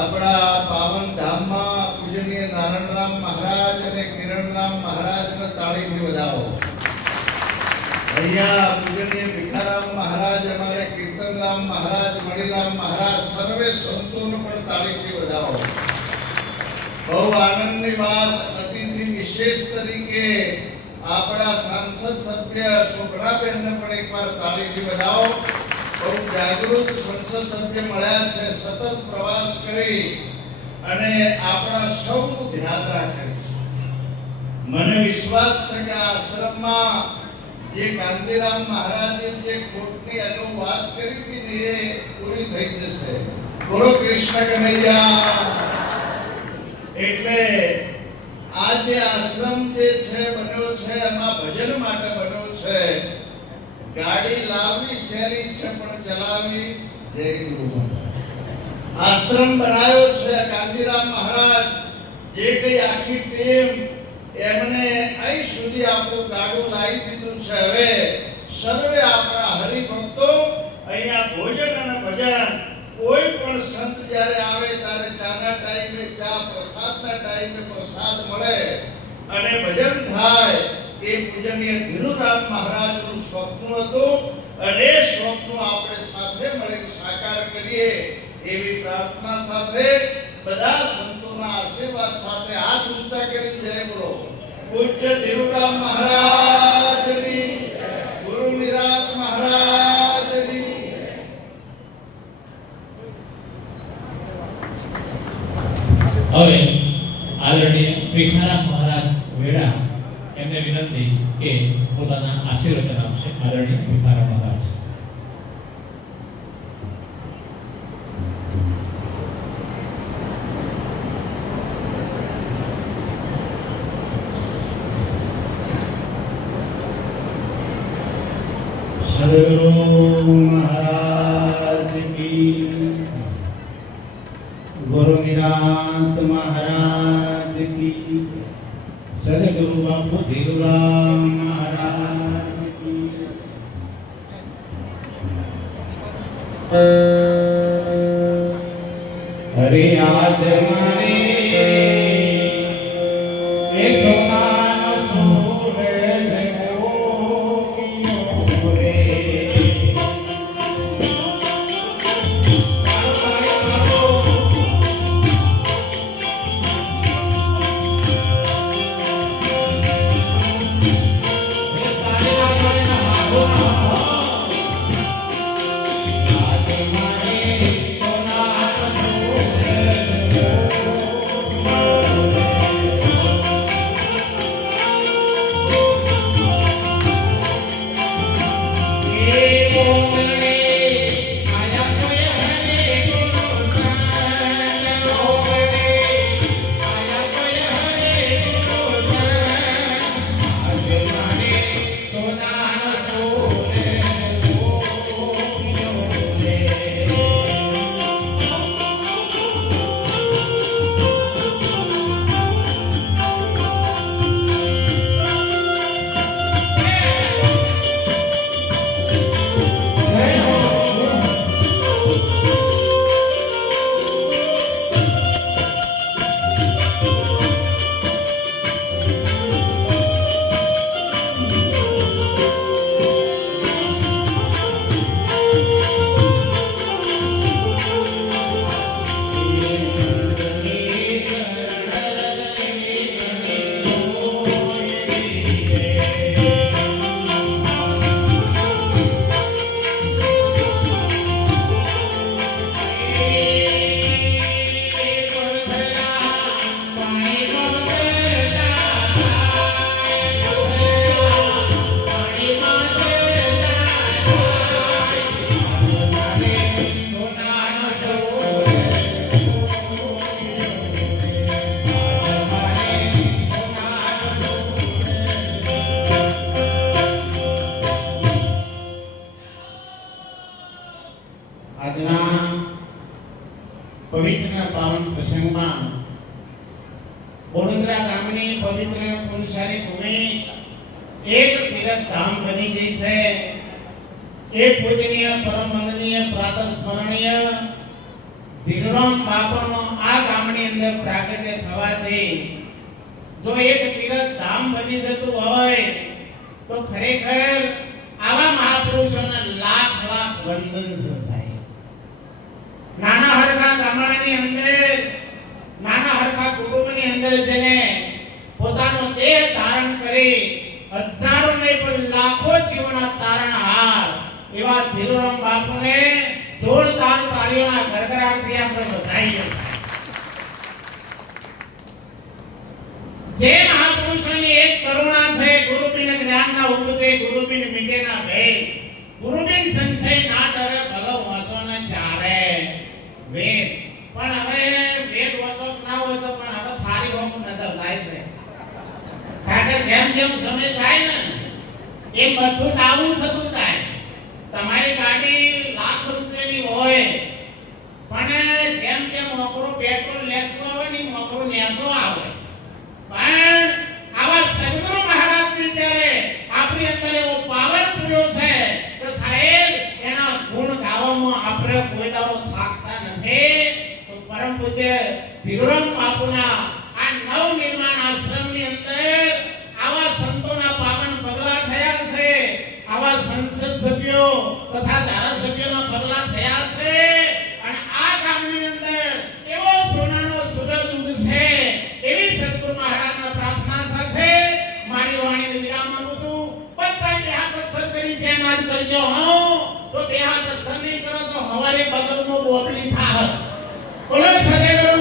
આપણા પાવન ધામમાં પૂજનીય નારાયણરામ મહારાજ અને કિરણરામ મહારાજને તાળીથી વધાવો. અહીંયા પૂજનીય ભીખારામ મહારાજ, અમારે કીર્તનરામ મહારાજ, મણિરામ મહારાજ, સર્વે સંતોને પણ તાળીથી વધાવો. બહુ આનંદની વાત, અતિથિ વિશેષ તરીકે આપણા સાંસદ સભ્ય શોભનાબેનને પણ એકવાર તાળીથી વધાવો. બહુ જાગૃત સંસદ સભ્ય મળ્યા છે, સતત પ્રવાસ કરી અને આપણા સૌનું ધ્યાન રાખે છે. મને વિશ્વાસ છે કે આશ્રમમાં જે કાંતિરામ મહારાજે જે ખોટની વાત કરી હતી ને એ પૂરી થઈ જશે. બોલો કૃષ્ણ કનૈયા. એટલે આ જે આશ્રમ જે છે બન્યો છે એમાં ભજન માટે બન્યો છે. ગાડી લાવવી સહેલી છે પણ ચલાવવી જય. આશ્રમ બનાવ્યો છે કાંતિરામ મહારાજ, જે કઈ આખી ટીમ એમને અહીં સુધી આપણું ગાડું લાવી દીધું છે. હવે સર્વે આપણા હરિભક્તો અહીંયા ભોજન અને ભજન, કોઈ પણ સંત જ્યારે આવે ત્યારે ચાના ટાઈમે ચા, પ્રસાદના ટાઈમે પ્રસાદ મળે અને ભજન થાય. એ પૂજનીય ધીરુરામ મહારાજનું સ્વપ્ન હતું અને એ સ્વપ્ન આપણે સાથે મળીને સાકાર કરીએ એવી પ્રાર્થના સાથે બધા સંતોના આશીર્વાદ સાથે હાથ ઊંચા કરીને જય બોલો. પૂજ્ય ધીરુરામ મહારાજની, ગુરુ નિરાજ મહારાજની. હવે આદરણીય ભીખારામ મહારાજ વેડા એમને વિનંતી કે પોતાના આશીર્વચન આપશે. આદરણીય ભીખારામ મહારાજ. સદગુરુ મહારાજ કી, ગુરુ નિરાંત મહારાજ કી, સદગુરુ બાપુ ધીરુરામ મહારાજ કી. હરે આજ મારે એ સોનાનો સૂરજ ઉગ્યો રે. પવિત્ર પાવન પ્રસંગમાં વડોદરા ગામની પવિત્ર પુનસારી ભૂમિ એક તીર્થ ધામ બની ગઈ છે. એ પૂજનીય પરમ વંદનીય પ્રાતસ્મરણીય ધીરુરામ બાપાનો આ ગામની અંદર પ્રાગટ્ય થવાથી જો એક તીરથ ધામ બની જતું હોય તો ખરેખર આવા મહાપુરુષોના લાખ લાખ વંદન થાય. નાના હરખા ગામડાની અંદર નાના હરખા કુટુંબની અંદર જેને પોતાનો દેહ ધારણ કરી હજારો નહીં પણ લાખો જીવોના તારણહાર એવા ધીરુરામ બાપુને જોરદાર તાળીઓના ગડગડાટથી આપણે વધાવીએ. જે મહાપુરુષોની એક કરુણા છે, ગુરુબિન જ્ઞાનના ઉપજે ગુરુબિન મિટેના ભેદ, ગુરુબિન સંશય ના ડરે ભલો વાંચો ને ચારે વેદ. પણ હવે વેદ વાંચો ના વાંચો પણ હવે થાળી વાંચો નજર થાય છે. કારણ કે જેમ જેમ સમય જાય ને એ બધું ડાઉન થતું જાય. તમારી ગાડી લાખ રૂપિયાની હોય પણ જેમ જેમ મોકરું પેટ્રોલ લેચો આવે ને મોકરું નેચો આવે. પણ આવા સદગુરુ મહારાજની જ્યારે આપણી અંદર એવો પાવર પૂર્યો છે તો સાહેબ એના ગુણ ગાવામાં આપણે કોઈ દાડો થાકતા નથી. તો પરમ પૂજ્ય ધીરુરામ બાપુના આ નવ નિર્માણ આશ્રમની અંદર આવા સંતોના પાવન પગલા થયા છે, આવા સંસદ સભ્યો તથા ધારાસભ્યોના પગલા થયા છે. અને આ ગામની અંદર એવો સોનાનો સૂરજ ઉગશે એવી સદગુરુ મહારાજના પ્રાર્થના સાથે મારી વાણીને વિરામ આપું છું. બધા બે હાથ પથ્થર કરી છે નાદ કરજો. તો બે હાથ પથ્થર નહીં કરો તો હવારે બગલમાં બોબલી થાહ. બોલો સદગુરુ